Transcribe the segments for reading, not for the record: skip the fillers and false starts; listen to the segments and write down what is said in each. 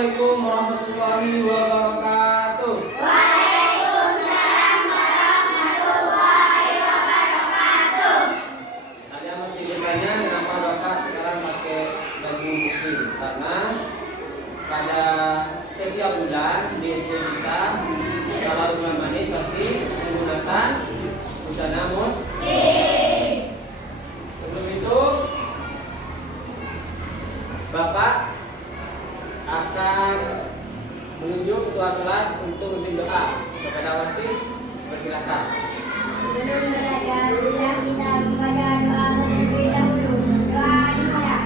Assalamualaikum warahmatullahi wabarakatuh. Waalaikumsalam warahmatullahi wabarakatuh. Kalian mesti bertanya kenapa Bapak sekarang pakai baju muslim? Karena pada setiap bulan di SD kita kalau bulan Mei pasti menggunakan busana muslim. Sebelum itu Bapak akan menunjuk ketua kelas untuk memimpin doa kepada wasit. Persilakan. Sebelum belajar, kita membaca doa terlebih dahulu. Doa dimulai.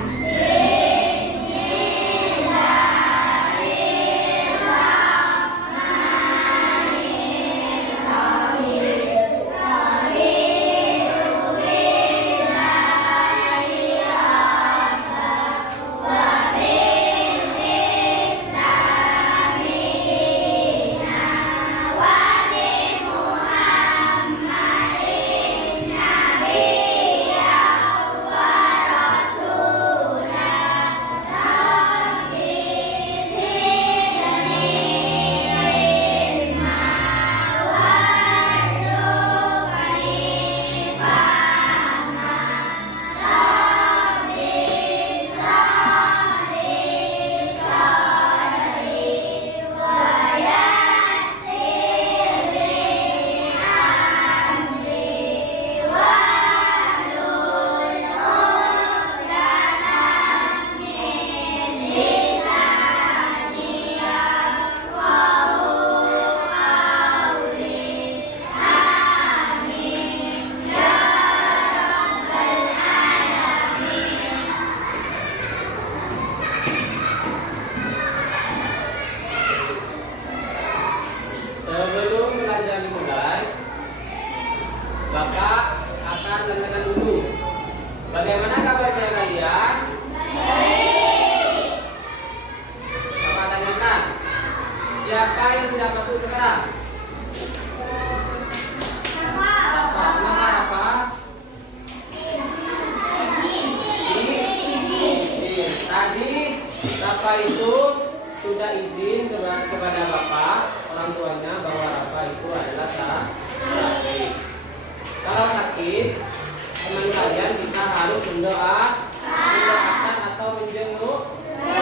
Sebelum belajar dimulai, Bapak akan tanyakan dulu. Bagaimana kabarnya kalian? Baik. Bapak tanyakan, siapa yang tidak masuk sekarang? Rafa. Kenapa Rafa? Izin. Tadi Rafa itu sudah izin kepada Bapak, orang tuanya, bahwa Rafa itu adalah sakit. Kalau sakit, teman kalian kita harus mendoakan atau menjenguknya.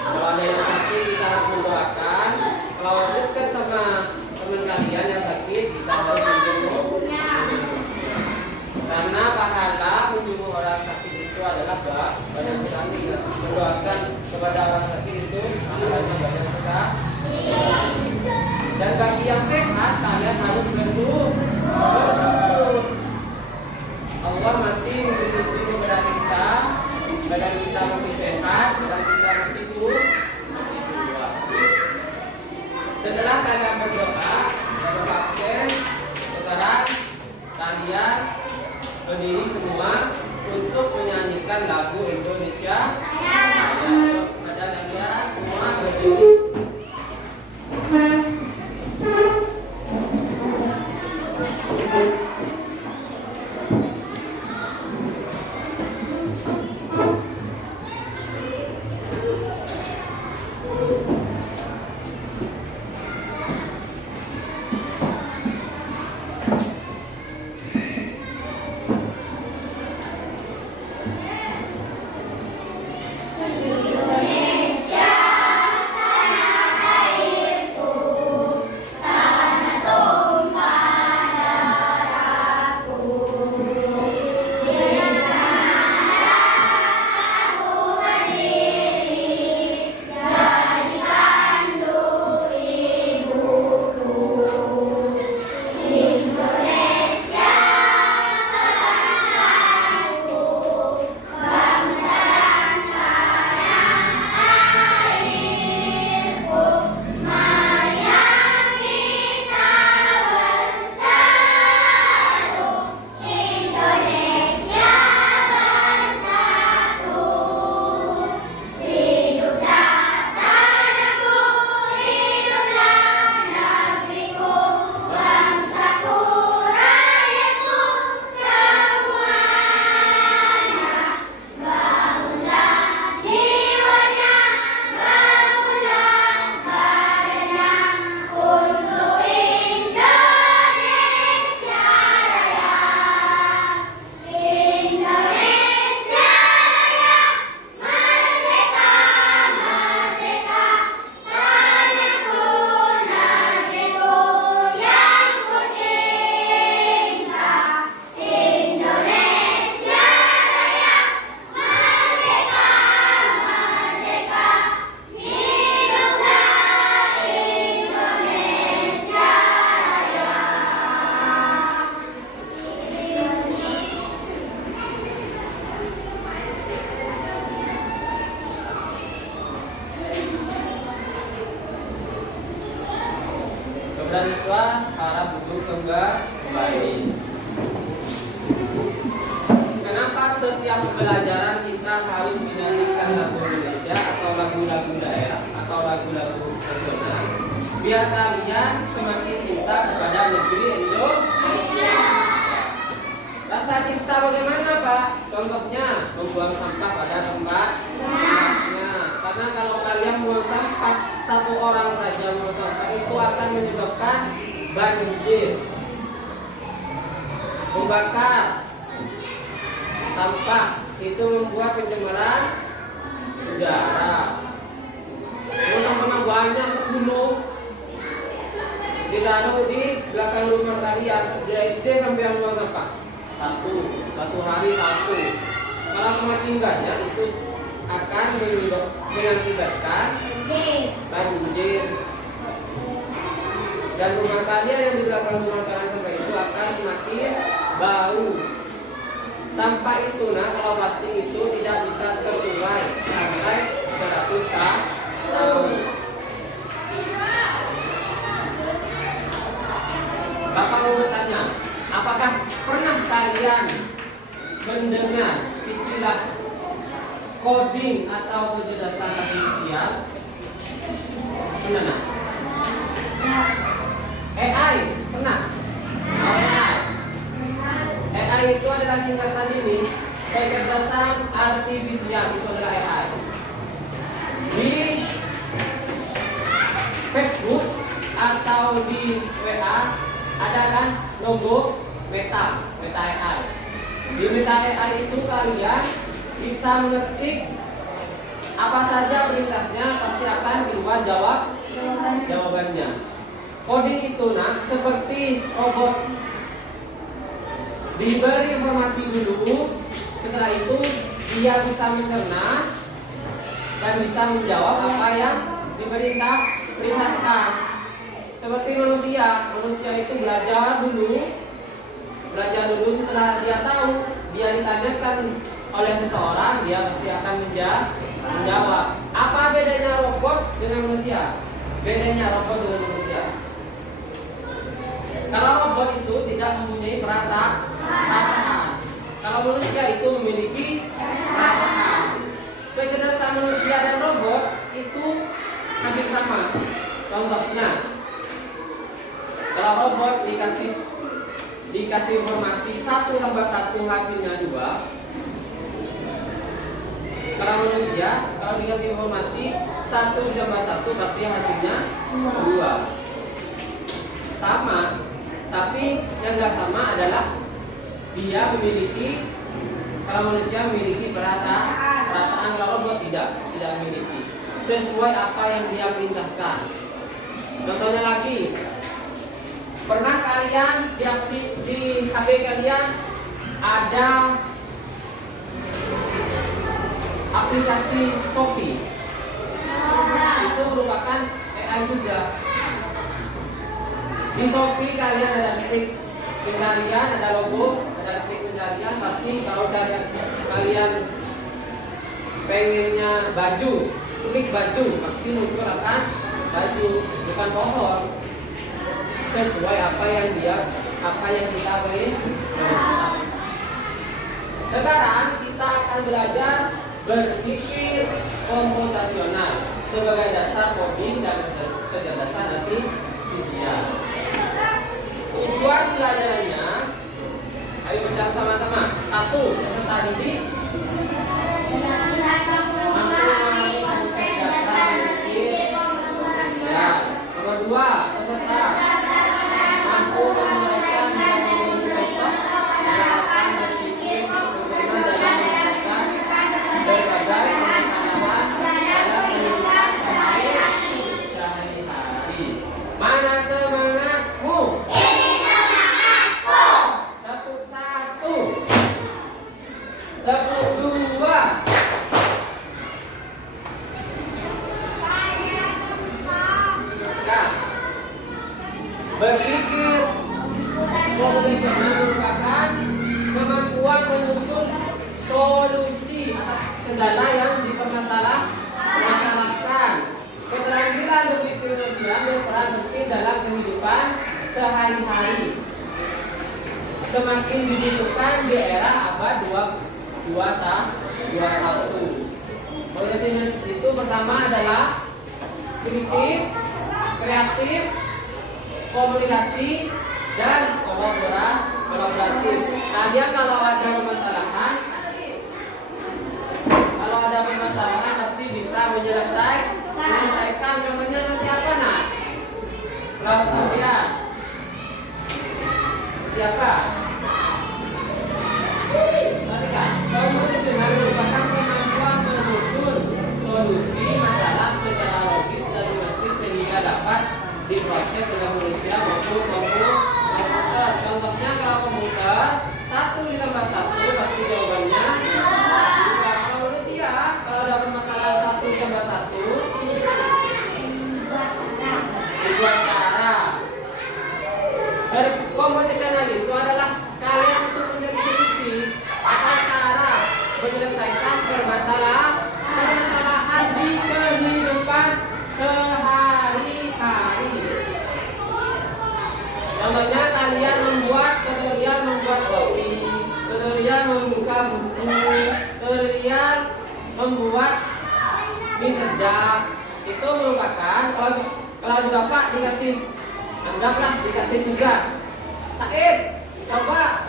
Kalau ada yang sakit kita harus mendoakan. Kalau dekat sama teman kalian yang sakit kita harus menjenguknya. Karena pahala menjenguk orang sakit itu adalah banyak sekali. Mendoakan kepada orang sakit itu pahalanya banyak sekali. Dan bagi yang sehat kalian harus bersyukur. Allah masih memberi izin kepada kita, badan kita masih sehat, badan kita masih kuat. Setelah kalian berdoa dan berbakti, sekarang kalian berdiri semua untuk menyanyikan lagu Indonesia. Ada kalian semua berdiri. dan siswa harap duduk kembali. Kenapa setiap pembelajaran kita harus menyanyikan lagu Indonesia atau lagu-lagu daerah atau lagu-lagu nasional? Biar kalian semakin cinta kepada negeri Indonesia. Rasa cinta bagaimana, Pak? Contohnya membuang sampah pada tempatnya. Karena kalau kalian buang sampah, satu orang saja buang sampah itu akan menyebabkan banjir. Membakar sampah itu membuat pencemaran udara. Buang sampahnya banyak 10. Ditaruh di belakang rumah kalian, dari SD sampai yang buang sampah. Satu hari satu. Kalau semakin banyak itu akan mengakibatkan banjir. Dan rumah kalian yang di belakang rumah kalian sampai itu akan semakin bau. Sampah itu, kalau plastik itu tidak bisa terurai sampai 100 tahun. Bapak mau bertanya, apakah pernah kalian mendengar istilah coding atau kecerdasan artifisial? Pernah? AI, pernah? AI itu adalah singkatan ini, kecerdasan artifisial itu adalah AI. Di Facebook atau di WA ada kan logo Meta AI. Di Meta AI itu kalian bisa mengetik apa saja perintahnya, pasti akan keluar jawabannya. Coding itu seperti robot. Diberi informasi dulu, setelah itu dia bisa mencerna dan bisa menjawab apa yang diperintahkan. Seperti manusia itu belajar dulu setelah dia tahu, dia ditanyakan oleh seseorang, dia pasti akan menjawab. Apa bedanya robot dengan manusia? Bedanya robot dengan manusia, kalau robot itu tidak mempunyai perasaan. Kalau manusia itu memiliki perasaan. Kecerdasan manusia dan robot itu hampir sama. Contohnya, kalau robot dikasih informasi 1 tambah 1 hasilnya 2. Kalau manusia, kalau dikasih informasi 1 tambah 1 berarti hasilnya 2. Sama, tapi yang nggak sama adalah dia memiliki, kalau manusia memiliki perasaan, kalau robot tidak memiliki. Sesuai apa yang dia perintahkan. Contohnya lagi, pernah kalian di HP kalian ada aplikasi Shopee? Itu merupakan AI juga. Di Shopee kalian ada ketik pencarian, ada logo, ada ketik pencarian. Pasti kalau kalian pengennya baju, klik baju, pasti muncul akan baju, bukan pohon. Sesuai apa yang kita beri. Sekarang kita akan belajar berpikir komputasional sebagai dasar coding dan kecerdasan artifisial. Tujuan belajarnya, ayo baca sama-sama. 1. Peserta didik nomor 2, peserta mampu menyampaikan dan menyampaikan gerakan berpikir profesional dalam menyelesaikan berbagai permasalahan dalam kehidupan sehari-hari. Mana semangatmu? Ini semangatku. Tepuk 1. Tepuk 2. Berpikir solusional merupakan kemampuan menyusun solusi atas segala yang dipermasalahkan. Keterampilan berpikir sosial berperan penting dalam kehidupan sehari-hari. Semakin dibutuhkan di era abad 21. Komunikasi itu pertama adalah kritis, kreatif, komunikasi, dan kolaboratif. Kalian kalau ada permasalahan pasti bisa menyelesaikan. Contohnya nanti apa nak? Kalau saya seperti apa? Perhatikan, komunikasi merupakan kemampuan menyusun solusi masalah secara logis dan simetris sehingga dapat diproses oleh manusia maupun komputer. Contohnya kalau komputer 1 ditambah 1 pasti jawabannya 2. Kalau manusia kalau dapat masalah 1 ditambah 1 dibuat cara. Komputasional itu adalah kalian untuk mencari solusi atau cara menyelesaikan permasalahan di kehidupan sehari-hari. Contohnya kalian membuat tutorial membuat roti, tutorial membuka buku, tutorial membuat mie sedap. Itu merupakan kalau bapak anggaplah dikasih tugas. Said, coba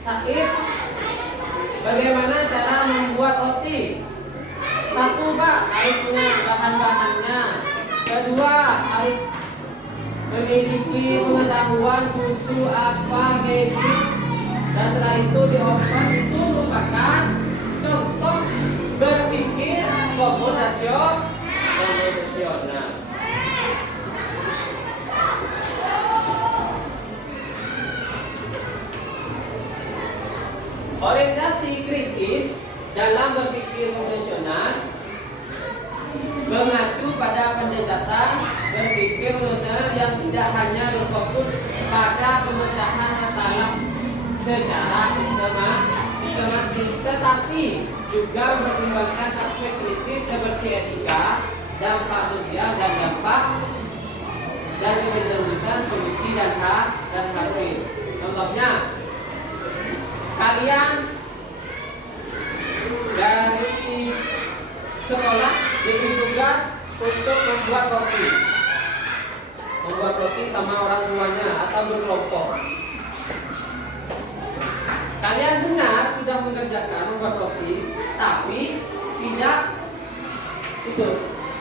Said, bagaimana cara membuat roti? 1, Pak, harus punya bahan-bahannya. 2, harus memiliki pengetahuan susu apa keju. Dan setelah itu di oven. Itu merupakan contoh berpikir komputasional. Orientasi kritis dalam berpikir konvensional mengacu pada pendekatan berpikir konvensional yang tidak hanya berfokus pada pemecahan masalah secara sistematis, tetapi juga mempertimbangkan aspek kritis seperti etika, dampak sosial dan keberlanjutan solusi dan hasil. Contohnya, kalian dari sekolah diberi tugas untuk membuat roti sama orang tuanya atau berkelompok. Kalian benar sudah mengerjakan membuat roti, tapi tidak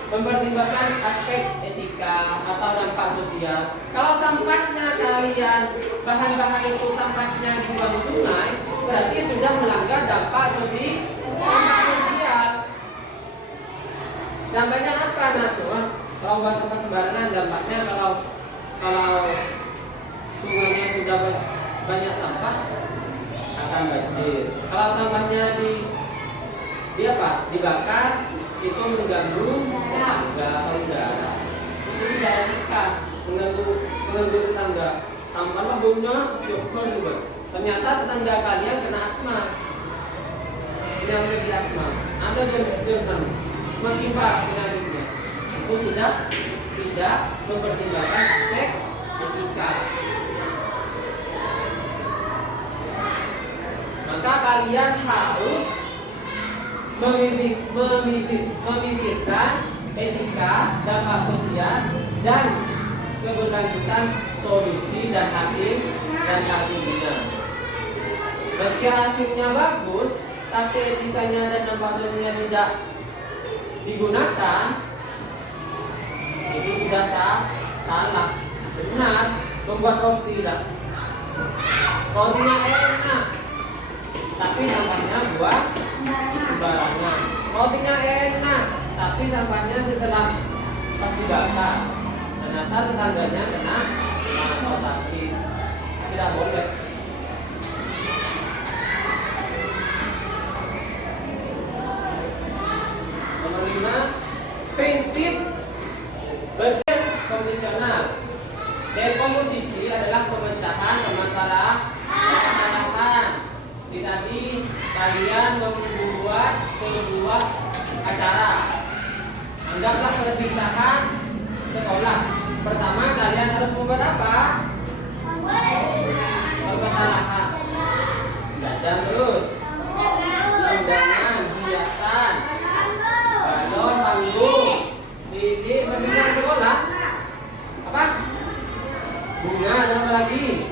mempertimbangkan aspek etika atau dampak sosial. Kalau sampahnya bahan-bahan itu sampahnya dibuang di sungai, berarti sudah melanggar dampak sosial. Dampaknya apa? Kalau buang sampah sembarangan, dampaknya kalau sungainya sudah banyak sampah akan banjir. Kalau sampahnya dibakar, itu mengganggu tetangga atau udara. Itu sudah etika, mengganggu tetangga. Sampahlah baunya juga. Ternyata tetangga kalian kena asma. Yang menjadi asma, Anda jangan semakin parah penyakitnya. Itu sudah tidak mempertimbangkan aspek etika. Maka kalian harus memikirkan etika, dampak sosial, dan keberlanjutan solusi dan hasilnya. Meski hasilnya bagus, tapi etikanya dan dampak sosialnya tidak digunakan, itu sudah salah. Benar, membuat roti rotinya enak, tapi sampahnya buang sembarangan. Rotinya enak, tapi sampahnya setelah pas dibakar, ternyata tetangganya kena sakit. Tidak boleh. Nomor 5, prinsip berpikir konvensional. Dekomposisi adalah pemecahan permasalahan. Tadi kalian membuat sebuah acara. Tidaklah perpisahan sekolah. Pertama kalian harus membuat apa? Permasalahan. Dan terus undangan, hiasan, balon, panggung, lilin, perpisahan sekolah. Apa? Bunga dan apa lagi?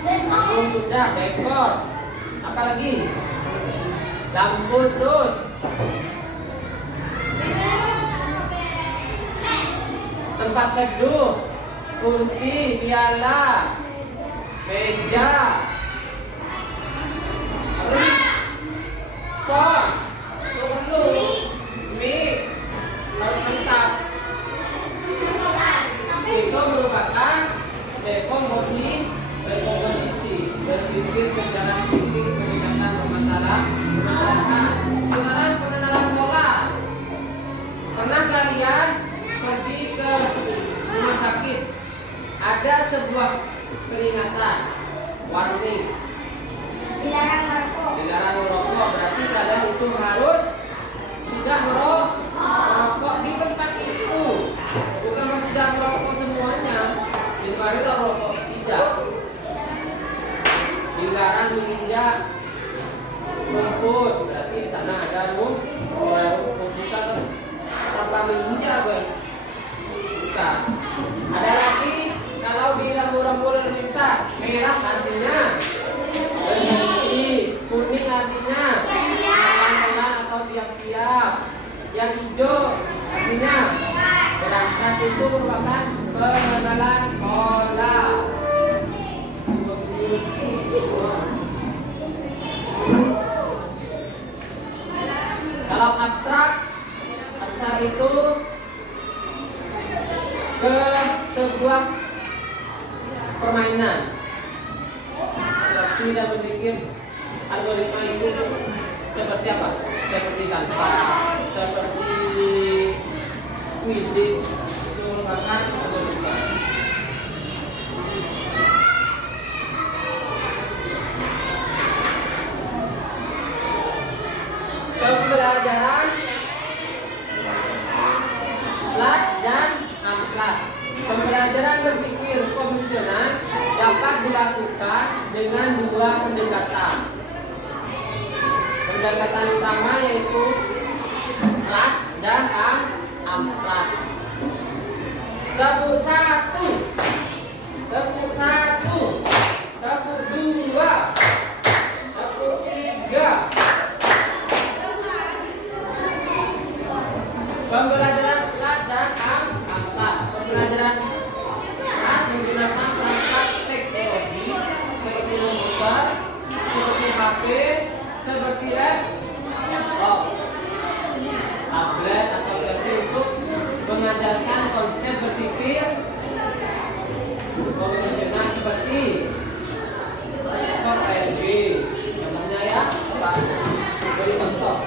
Panggung sudah, dekor. Apa lagi? Lampu terus. Tempat teduh, kursi, piala, meja, sound, mic, harus lengkap. Itu merupakan dekomposisi, berpikir secara kritis memecahkan permasalahan. Sekarang pengenalan pola. Pernah kalian pergi ke rumah sakit, ada sebuah peringatan, warning, Dilarang merokok. dilarang merokok. Berarti kalian itu harus tidak merokok di tempat itu. Bukan tidak merokok semuanya. Itu harus merokok tidak. Dilarang menginjak rumput. Berarti di sana ada rumput. Bukan tanpa menginjak, bukan. Ada lagi kalau di rambu-rambu lalu lintas, merah artinya berhenti, kuning artinya pelan-pelan atau siap-siap, yang hijau artinya berangkat. Itu merupakan pengenalan pola. Kalau abstrak itu ke sebuah permainan. Aksi dan berpikir algoritma itu seperti apa? Seperti kanvas, seperti kuisis. Itu merupakan algoritma. Pembelajaran plat dan amplat. Pembelajaran berpikir kognisional dapat dilakukan dengan dua pendekatan. Pendekatan utama yaitu plat dan amplat. Tepuk 1, tepuk 1, tepuk 2, tepuk 3. Pembelajaran plat dan amplat. Pembelajaran plat menggunakan perangkat teknologi seperti komputer, seperti HP, seperti laptop, tablet atau PC untuk mengajarkan konsep berpikir kognisional seperti KLB. Contohnya ya, Pak. Beri contoh.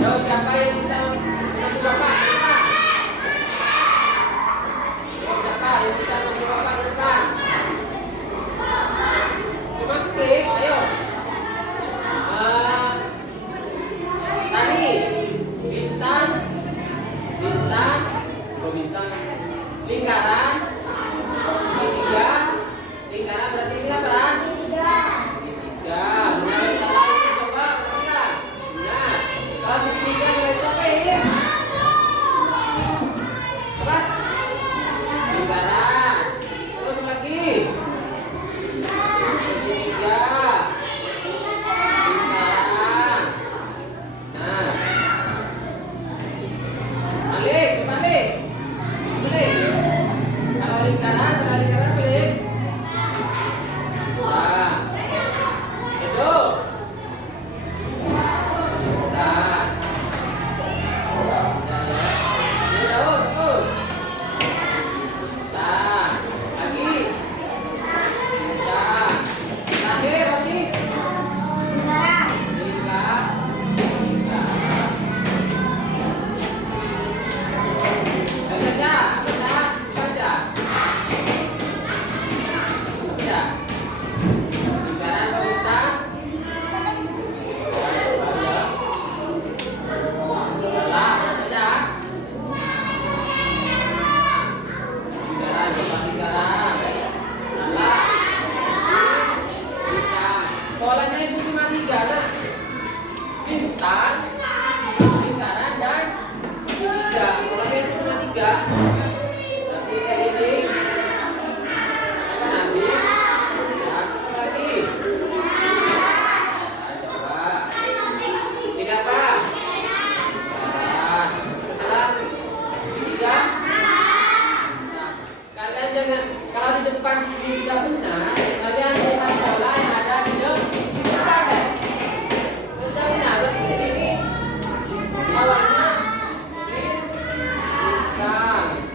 Ayo, siapa yang bisa membantu Bapak ke depan? Ayo, siapa yang bisa membantu Bapak ke depan? Cuma klik, ayo. Tani, bintang, bintang, bintang, lingkaran, segitiga, lingkaran berarti ini apa? Ran? Segitiga. Benar, salah itu coba, benar. Benar. Kalau segitiga berarti apa ini? Apa? Lingkaran. Terus lagi. Segitiga. Lingkaran. Nah. Balik, balik. Balik. Kalau lingkaran balik. Nah. Itu. Nah. Terus. Nah. Lagi. Nah. Terakhir masih lingkar. Lingkar. Baca. Baca. Lingkaran bintang. Salah. Baca. Lingkaran. Salah. Bintang. Polanya itu cuma 3, nah. Bintang, lingkaran, dan segitiga. Polanya itu cuma 3. Nanti saya ini apa nanti? Satu lagi. Coba. Sini apa? Nah, setelah segitiga. Nah, kalian jangan, kalau di depan sini sudah benar, kalian lihat pola yang ada di depan. Sudah benar, di sini awalnya bintang.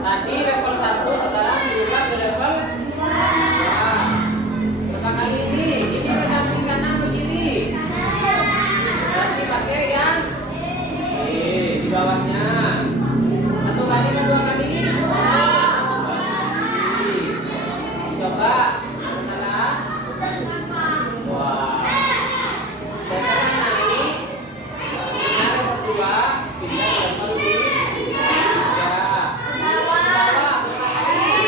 Tadi level 1, sekarang berubah ke level 2. Berapa kali ini? Ini ke samping kanan ke kiri. Berarti pakai yang di bawahnya. Satu kali atau 2 kali? 2 kali. Coba. Ada salah? Wah. Sekarang naik. Nah, level 2 pindah ke level 3. Bawah berapa kali?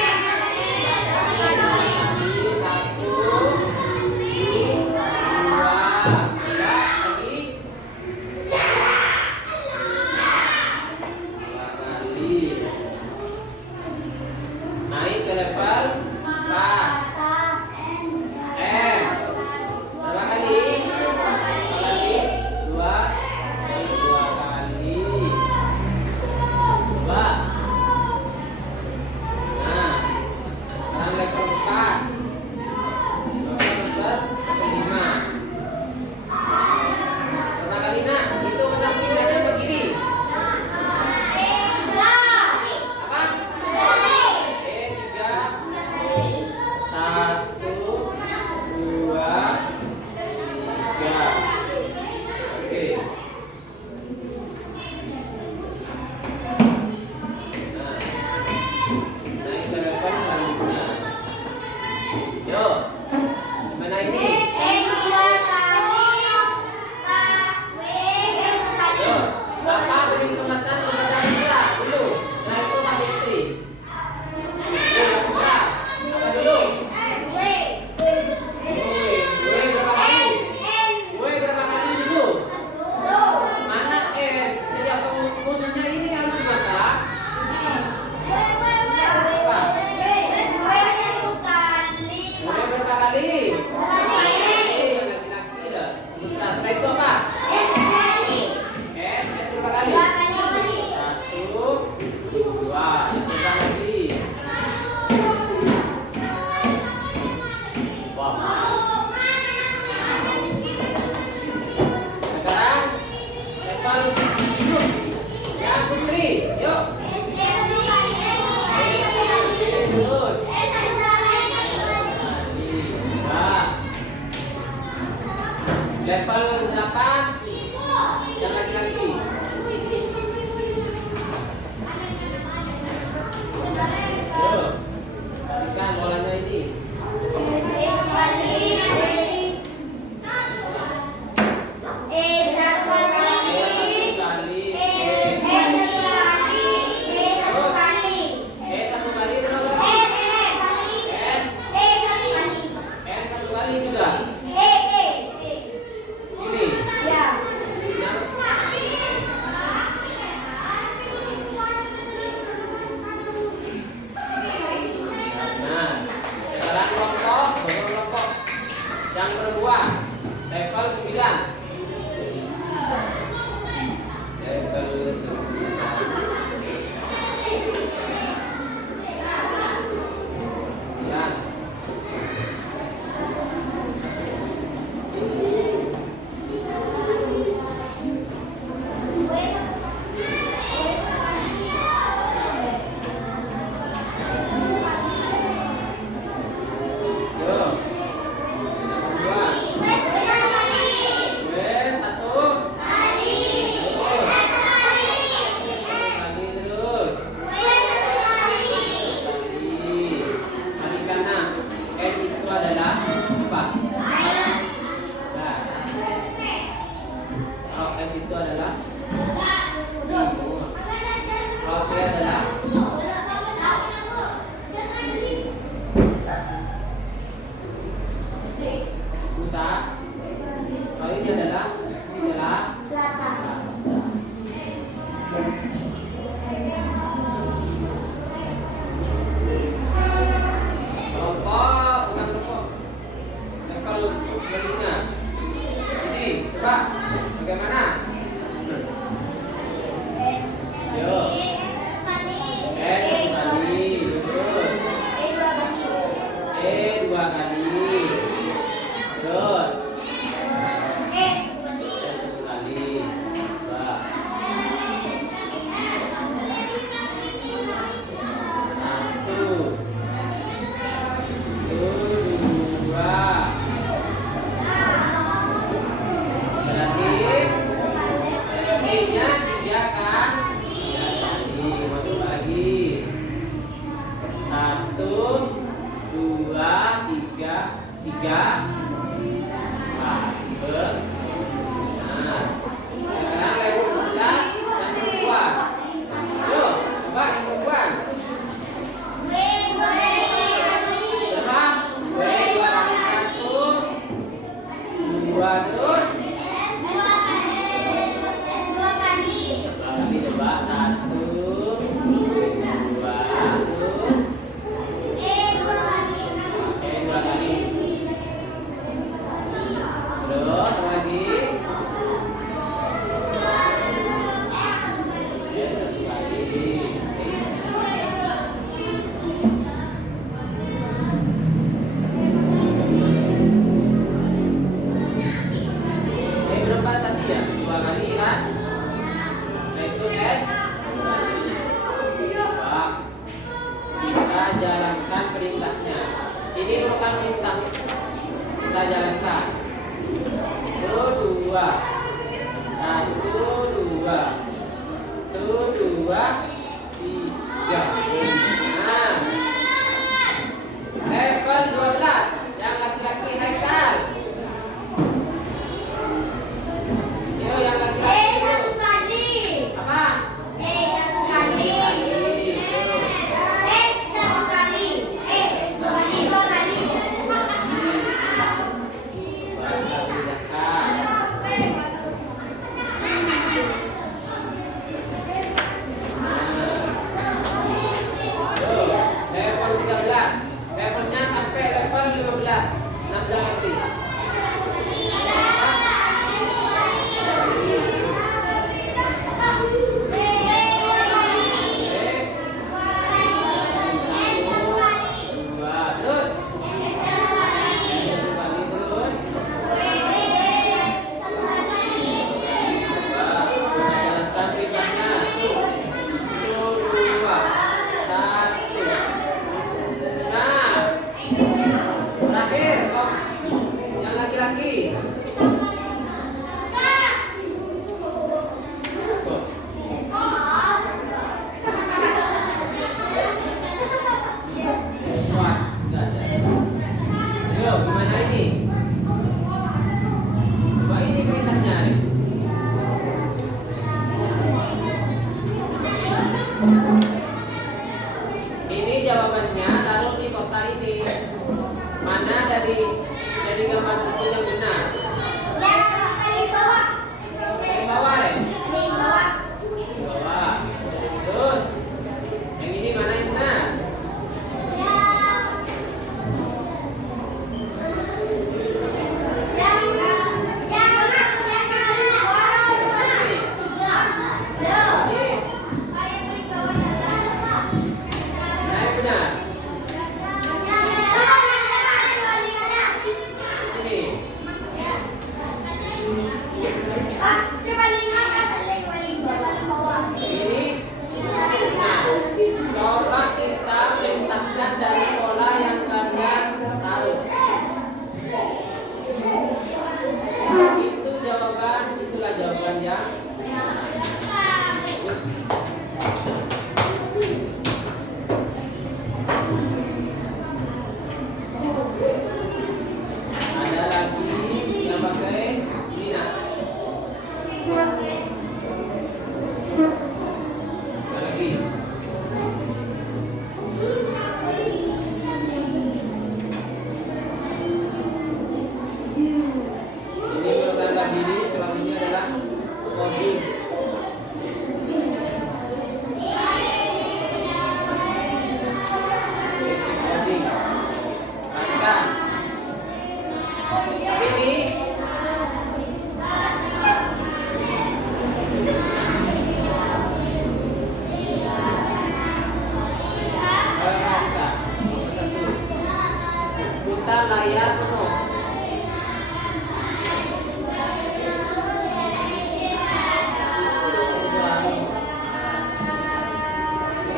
layar penuh.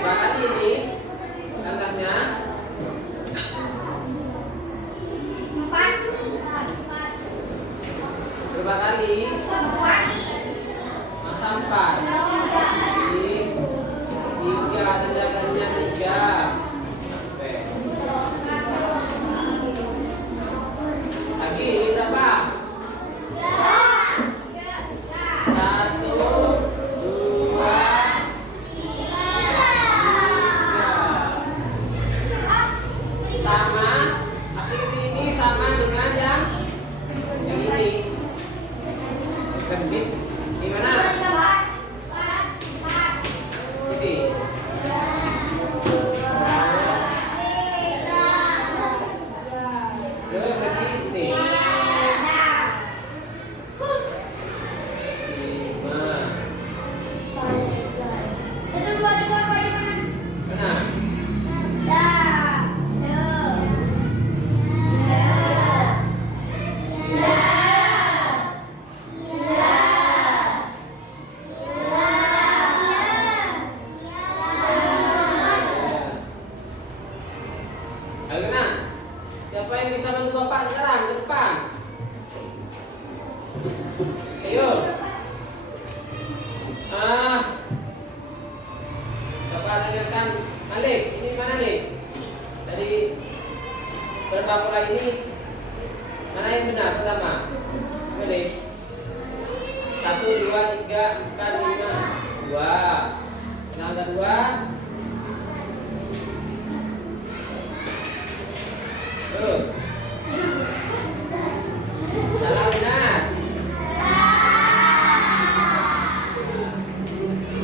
Bahkan ini langkahnya 4. berapa kali? Masa 4. Ini 3, tandakannya 3. Oke. Lagi ini berapa? 1, 2, 3. Sama. Aktiviti ini sama dengan yang ini. Gendit. Gimana? Ini. Gendit nih. 5. Mana? Ayo kena. Siapa yang bisa bantu Bapak sekarang ke depan? Ayo. Bapak tanyakan Alik, ini mana Alik? Dari berapa pola ini mana yang benar pertama? Alik. 1, 2, 3, 4, 5. 2. Yang kedua. Terus. Salah benar.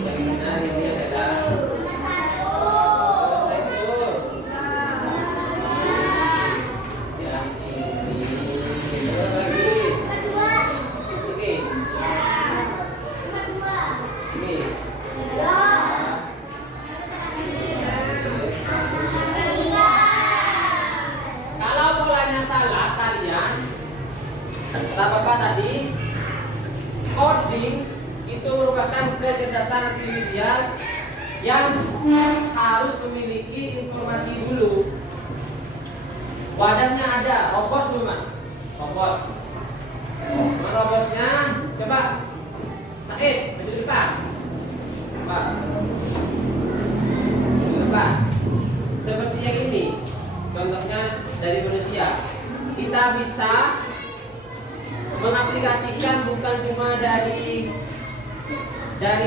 Yang benar ini adalah satu. Yang ini. Terus lagi. Ini. Ini. Kalau polanya salah kalian, kata Bapak tadi, coding itu merupakan kecerdasan artifisial yang harus memiliki informasi dulu. Wadahnya ada, robot cuma. Robot. Mana robotnya? Coba. Said, maju depan. Pak. Maju depan. Seperti yang ini. Contohnya dari manusia. Kita bisa mengaplikasikan bukan cuma dari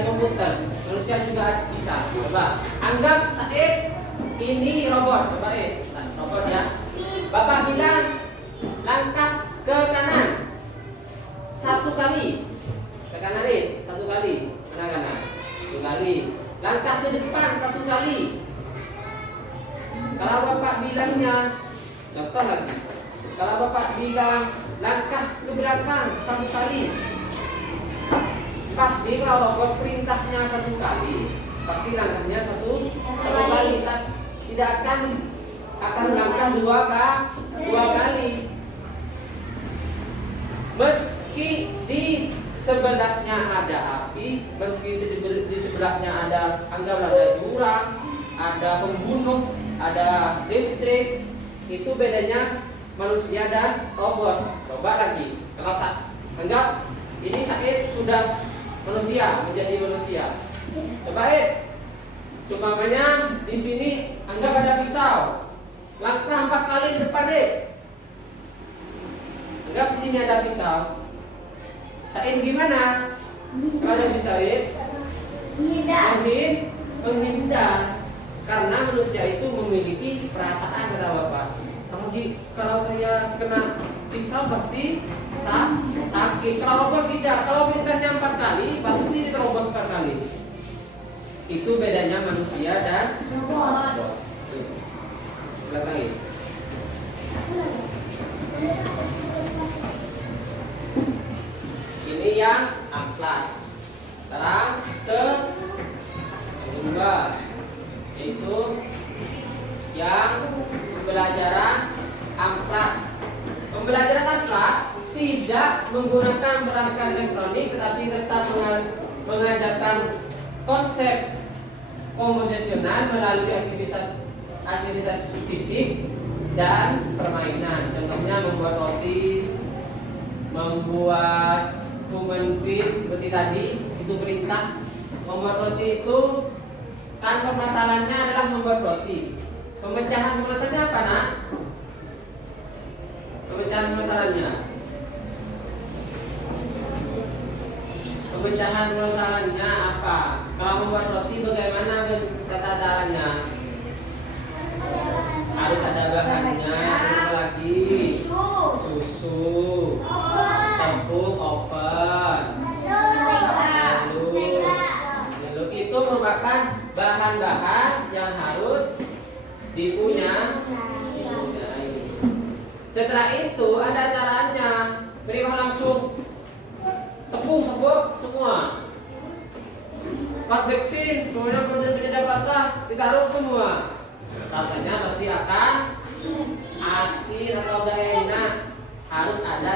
komputer, manusia juga bisa. Coba anggap Said ini robot, Bapak robot ya. Bapak bilang langkah ke kanan 1 kali, ke kanan 1 kali, mana kanan 1 kali, langkah ke depan 1 kali. Kalau Bapak bilangnya, contoh lagi, kalau Bapak bilang langkah ke belakang 1 kali, pasti kalau robot perintahnya 1 kali, pasti langkahnya satu kali, tidak akan langkah 2 kali. Meski di sebelahnya ada api, meski di sebelahnya ada, anggaplah ada jurang, ada pembunuh, ada listrik, itu bedanya manusia dan robot. Coba lagi, kalau anggap ini Said sudah manusia, menjadi manusia. Coba umpamanya di sini anggap ada pisau, langkah 4 kali ke depan Anggap di sini ada pisau. Said gimana? Kalau ada pisau menghindar. Karena manusia itu memiliki perasaan, kata Bapak. Kalau saya kena pisau pasti sakit. Kalau robot tidak. Kalau perintahnya 4 kali, pasti diterobos 4 kali. Itu bedanya manusia dan robot. Belakang. Ini yang amplat. Sekarang ke kedua, yaitu yang pembelajaran amplat. Pembelajaran akhlak tidak menggunakan perangkat elektronik, tetapi tetap mengajarkan konsep komposisional melalui aktivitas fisik dan permainan. Contohnya membuat roti, membuat human feed seperti tadi, itu perintah. Membuat roti itu kan permasalahannya adalah membuat roti. Pemecahan masalahnya apa, Nak? Pemecahan masalahnya. Pemecahan masalahnya apa? Kalau membuat roti bagaimana tata caranya? Harus ada bahannya, lagi susu, tepung, oven, telur. Itu merupakan bahan-bahan yang harus dipunyai. Setelah itu ada caranya. Beri langsung tepung semua. Vaksin semuanya penyedap rasa ditaruh semua. Rasanya pasti akan asin atau gak enak. Harus ada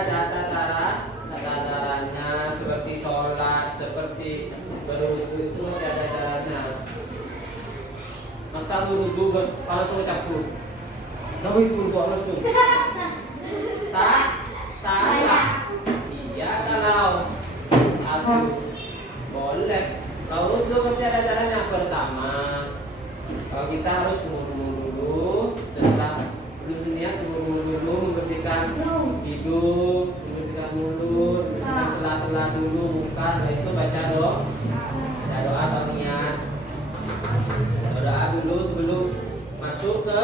caranya seperti sholat, seperti berwudu, itu ada caranya. Masa wudu kalau sudah campur, nabi pun kok langsung. Salah. Iya kalau boleh. Kalau wudu pasti ada caranya. Pertama, kalau kita harus ngurung dulu, setelah niat ngurung dulu, membersihkan hidung, membersihkan mulut, membersihkan sela-sela dulu, muka. Setelah itu baca doa atau niat. Doa dulu sebelum masuk ke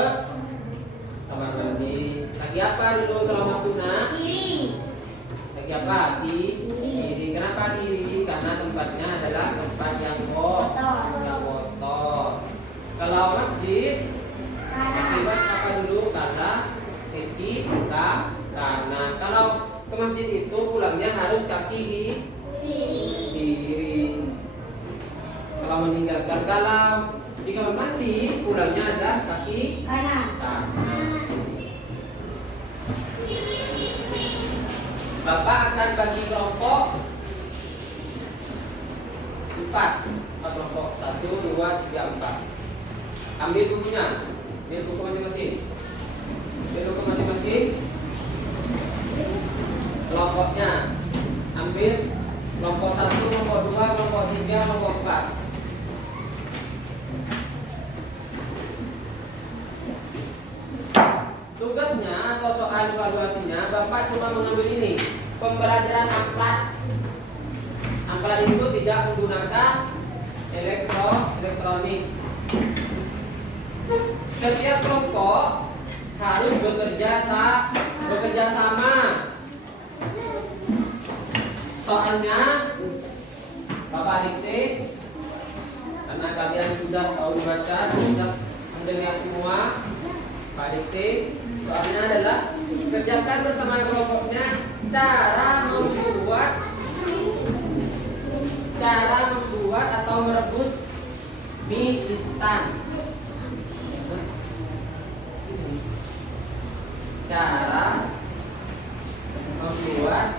kamar mandi. Lagi apa dulu kalau masuk, Nak? Kiri. Lagi apa? Kiri. Kenapa kiri? Karena tempatnya adalah tempat yang kotor. Kalau masjid, akibat apa dulu? Karena kaki kanan. Kalau ke masjid itu pulangnya harus kaki kiri. Kalau meninggalkan di kamar mandi pulangnya adalah kaki kanan. Bapak akan bagi kelompok 4 kelompok 1, 2, 3, 4. Ambil bukunya, ambil buku masing-masing. Kelompoknya ambil kelompok 1, kelompok 2, kelompok 3, kelompok 4. Tugasnya atau soal evaluasinya, Bapak cuma mengambil ini, pembelajaran akhlak. Akhlak itu tidak menggunakan elektronik. Setiap kelompok harus bekerja sama. Soalnya Bapak dikte, karena kalian sudah tahu membaca, sudah mendengar semua. Pak dikte, soalnya adalah kerjakan bersama kelompoknya cara membuat atau merebus mie instan. Cara membuat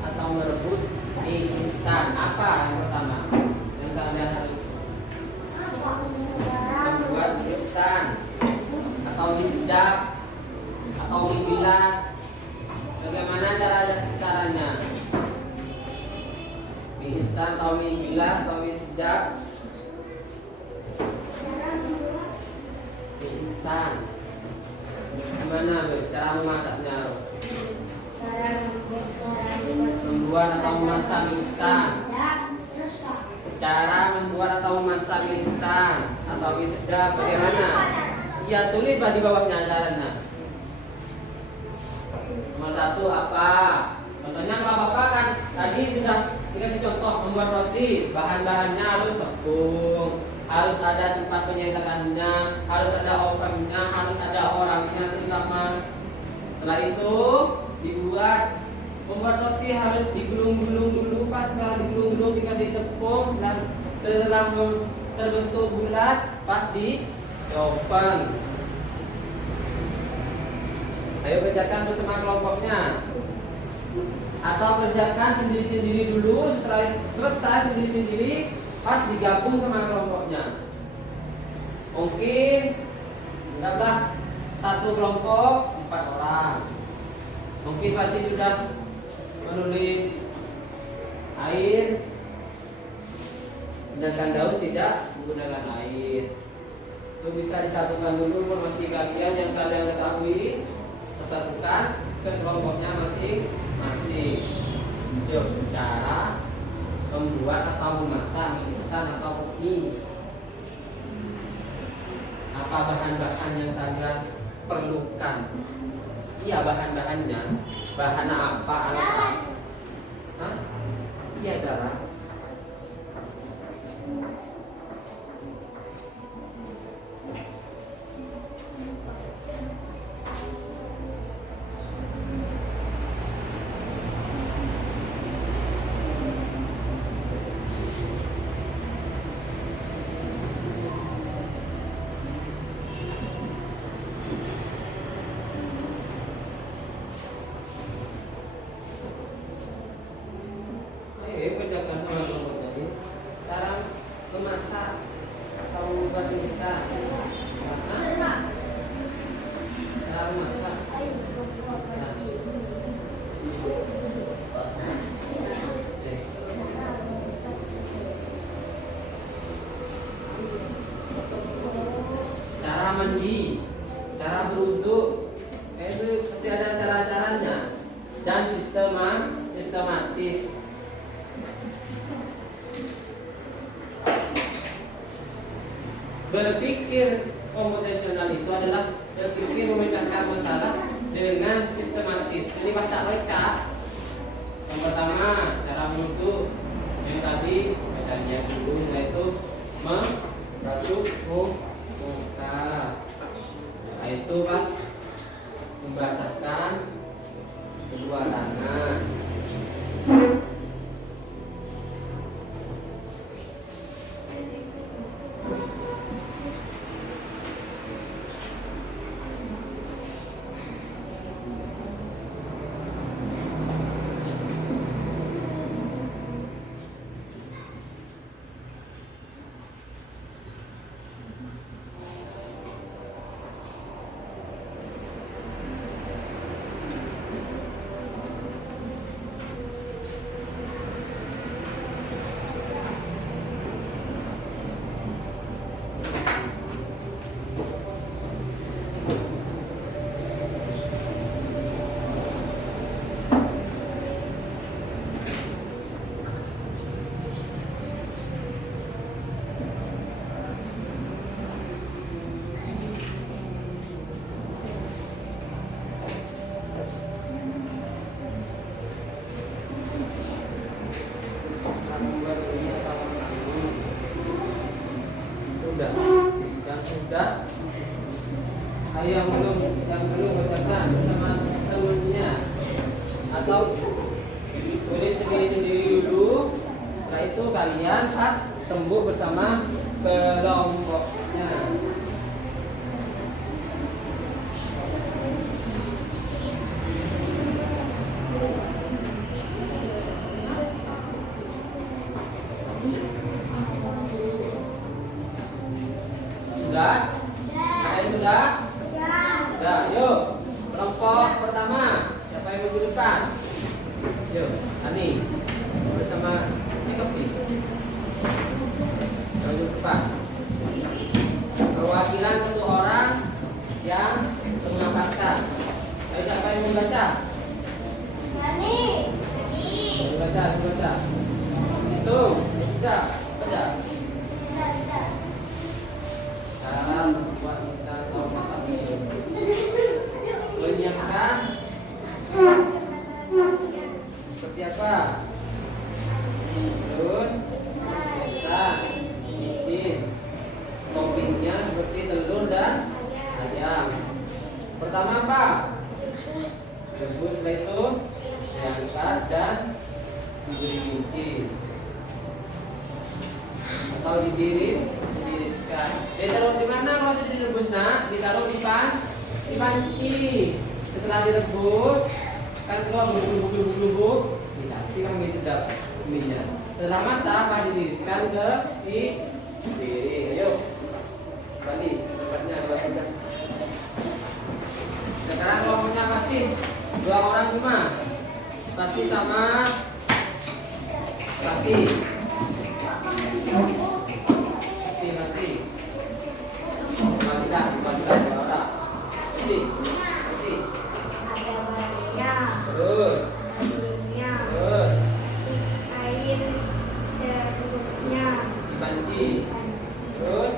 atau merebus mie instan. Apa yang pertama yang kalian harus membuat mie instan atau mie sedap atau mie bilas? Bagaimana caranya? Mie instan atau mie bilas atau mie sedap? Mie instan. Gimana cara memasaknya? Membuat atau memasak mie instan. Cara membuat atau memasak mie instan atau mie sedap bagaimana? Ya, tulislah di bawahnya caranya. Nomor 1 apa? Contohnya kalau Bapak kan tadi sudah dikasih contoh membuat roti, bahan-bahannya harus tepung, harus ada tempat penyetakannya, harus ada ovennya, harus ada orangnya terutama. Setelah itu dibuat. Membuat roti harus digulung-gulung dulu, pas setelah digulung-gulung dikasih tepung dan setelah terbentuk bulat pas di oven. Nah Ayo kerjakan bersama kelompoknya. Atau kerjakan sendiri-sendiri dulu, setelah selesai sendiri-sendiri pas digabung sama kelompoknya. Mungkin anggaplah satu kelompok 4 orang. Mungkin pasti sudah menulis air, sedangkan Daud tidak menggunakan air. Itu bisa disatukan dulu informasi kalian yang kalian ketahui, disatukan ke kelompoknya masing-masing. Yuk, cara membuat atau memasak mie instan atau mie. Apa bahan-bahan yang kalian perlukan? Iya, bahan-bahannya. Bahan apa? Alat? Hah? Iya, cara. Kerjakan sama kelompoknya. Cara memasak atau membuat instan. Cara memasak. Cara mandi, cara berwudu, itu pasti ada cara-caranya dan sistematis. Berpikir komputasional itu adalah berpikir memecahkan masalah dengan sistematis. Ini baca reka. Yang pertama cara berwudu, yang tadi baca niat dulu, yaitu membasuh muka. Nah, itu pas membasahkan kedua tangan. Sudah. Ayo yang belum kerjakan bersama temennya atau tulis sendiri-sendiri dulu. Setelah itu kalian pas tembuk bersama kelompoknya. Sudah? Ada yang sudah? Sudah, yuk. Kelompok pertama, siapa yang minggu depan? Yuk, Ani bersama Ekopi. Minggu depan. Perwakilan satu orang yang mengamalkan. Ayo, siapa yang membaca? Ani. Baca. Hitung, bisa baca. Cara membuat instan atau masak mie. Menyiapkan seperti apa? Terus instan, bikin toppingnya seperti telur dan ayam. Pertama apa? Rebus, setelah itu diangkat dan diberi kunci atau ditiriskan. Ditaruh di mana kalau sudah direbus? Nah, ditaruh di panci. Setelah direbus, kan keluar bubuk-bubuk, dikasih kami sedap minyak. Setelah matang, baru ditiriskan ke piring. Ayo, balik tempatnya buat. Sekarang kelompoknya masih 2 orang cuma, pasti sama Sakti. Bagi 2 orang. Terus. Terus. Air secukupnya. Dibanci. Terus.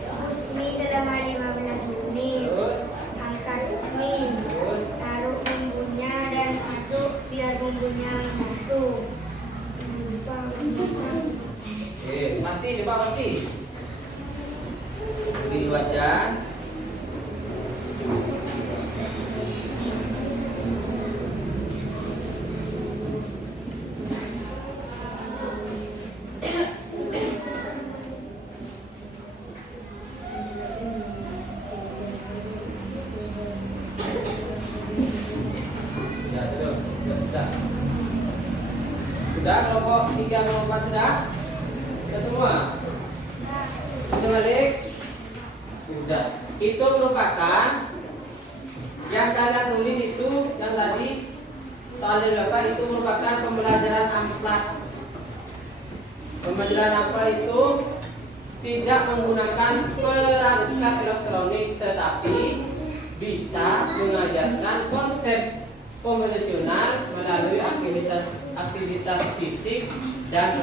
Rebus mie selama 15 menit. Terus. Angkat mie. Terus. Taruh bumbunya dan aduk biar bumbunya menyatu. Oke, mati coba mati. Di wajan. Sudah kelompok 3, kelompok 4 sudah? Sudah semua? Sudah balik? Sudah. Itu merupakan yang kalian tulis itu yang tadi soal berapa itu merupakan pembelajaran abstrak. Pembelajaran apa itu tidak menggunakan perangkat elektronik tetapi bisa mengajarkan konsep konvensional melalui aktivitas fisik dan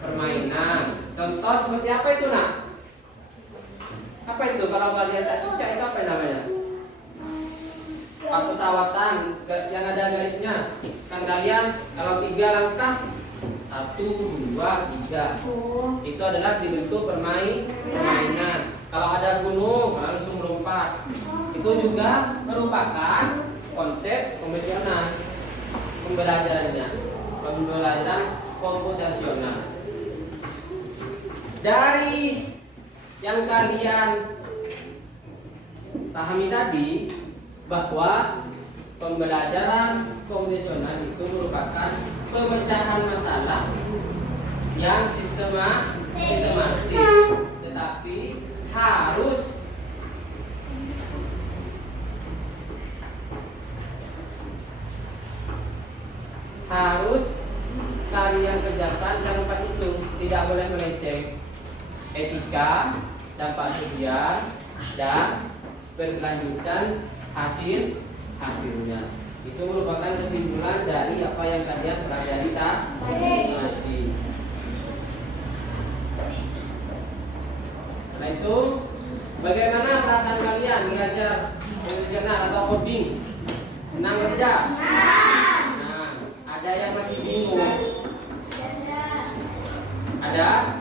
permainan. Contoh seperti apa itu, Nak? Apa itu kalau kalian tak cicak itu apa namanya? Pesawatan yang ada garisnya. Kan kalian kalau 3 langkah 1, 2, 3 itu adalah dibentuk permainan. Kalau ada gunung langsung melompat. Itu juga merupakan konsep konvensional pembelajaran komputasional. Dari yang kalian pahami tadi bahwa pembelajaran konvensional itu merupakan pemecahan masalah yang sistematis, tetapi harus kalian kerjakan yang 4 itu, tidak boleh melenceng. Etika, dampak sosial, dan berkelanjutan hasilnya. Itu merupakan kesimpulan dari apa yang kalian pelajari tadi. Nah itu, bagaimana perasaan kalian belajar konvensional atau coding? Senang kerja? Nah, ada yang masih bingung? Ada?